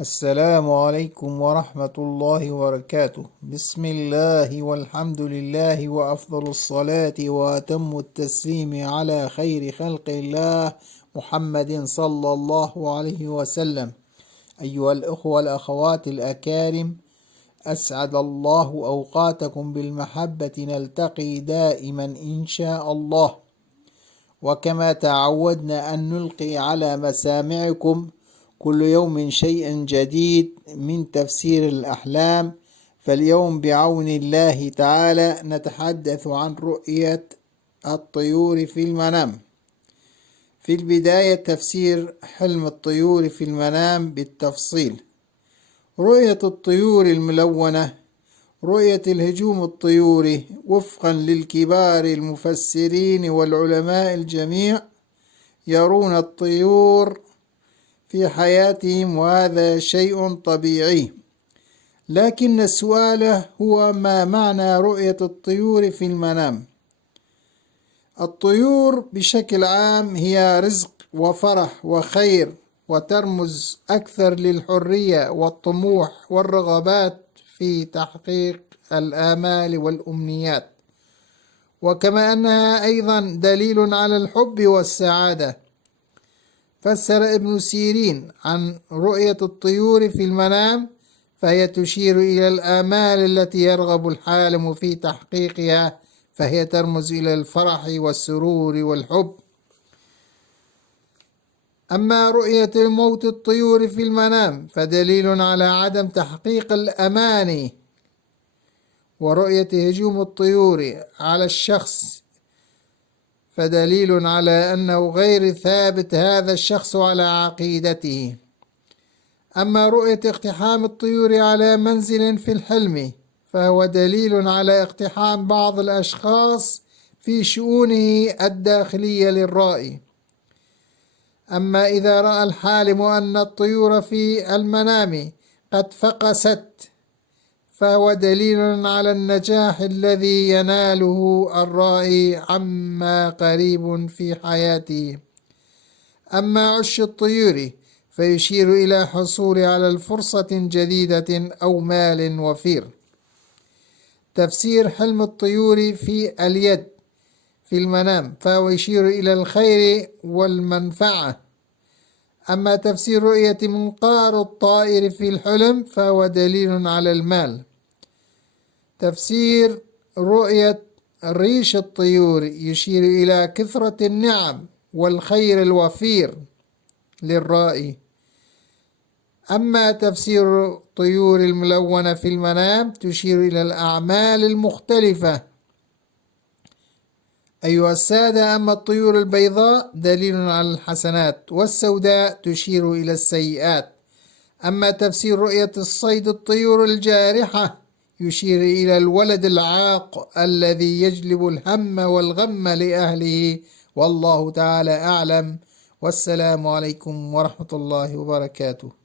السلام عليكم ورحمة الله وبركاته. بسم الله والحمد لله وأفضل الصلاة وأتم التسليم على خير خلق الله محمد صلى الله عليه وسلم. أيها الأخوة والأخوات الأكارم، أسعد الله أوقاتكم بالمحبة. نلتقي دائما إن شاء الله، وكما تعودنا أن نلقي على مسامعكم كل يوم شيء جديد من تفسير الأحلام. فاليوم بعون الله تعالى نتحدث عن رؤية الطيور في المنام. في البداية تفسير حلم الطيور في المنام بالتفصيل. رؤية الطيور الملونة، رؤية الهجوم الطيوري وفقا للكبار المفسرين والعلماء الجميع يرون الطيور في حياتهم، وهذا شيء طبيعي. لكن السؤال هو: ما معنى رؤية الطيور في المنام؟ الطيور بشكل عام هي رزق وفرح وخير، وترمز أكثر للحرية والطموح والرغبات في تحقيق الآمال والأمنيات، وكما أنها أيضا دليل على الحب والسعادة. فسر ابن سيرين عن رؤية الطيور في المنام فهي تشير إلى الآمال التي يرغب الحالم في تحقيقها، فهي ترمز إلى الفرح والسرور والحب. أما رؤية موت الطيور في المنام فدليل على عدم تحقيق الأماني، ورؤية هجوم الطيور على الشخص فدليل على أنه غير ثابت هذا الشخص على عقيدته. أما رؤية اقتحام الطيور على منزل في الحلم فهو دليل على اقتحام بعض الأشخاص في شؤونه الداخلية للرائي. أما إذا رأى الحالم أن الطيور في المنام قد فقست فهو دليل على النجاح الذي يناله الرائي عما قريب في حياته. أما عش الطيور فيشير إلى حصول على فرصة جديدة أو مال وفير. تفسير حلم الطيور في اليد في المنام فهو يشير إلى الخير والمنفعة. أما تفسير رؤية منقار الطائر في الحلم فهو دليل على المال. تفسير رؤية ريش الطيور يشير إلى كثرة النعم والخير الوفير للرائي. أما تفسير الطيور الملونة في المنام تشير إلى الأعمال المختلفة. أيها السادة، أما الطيور البيضاء دليل على الحسنات، والسوداء تشير إلى السيئات. أما تفسير رؤية الصيد الطيور الجارحة يشير إلى الولد العاق الذي يجلب الهم والغم لأهله، والله تعالى أعلم. والسلام عليكم ورحمة الله وبركاته.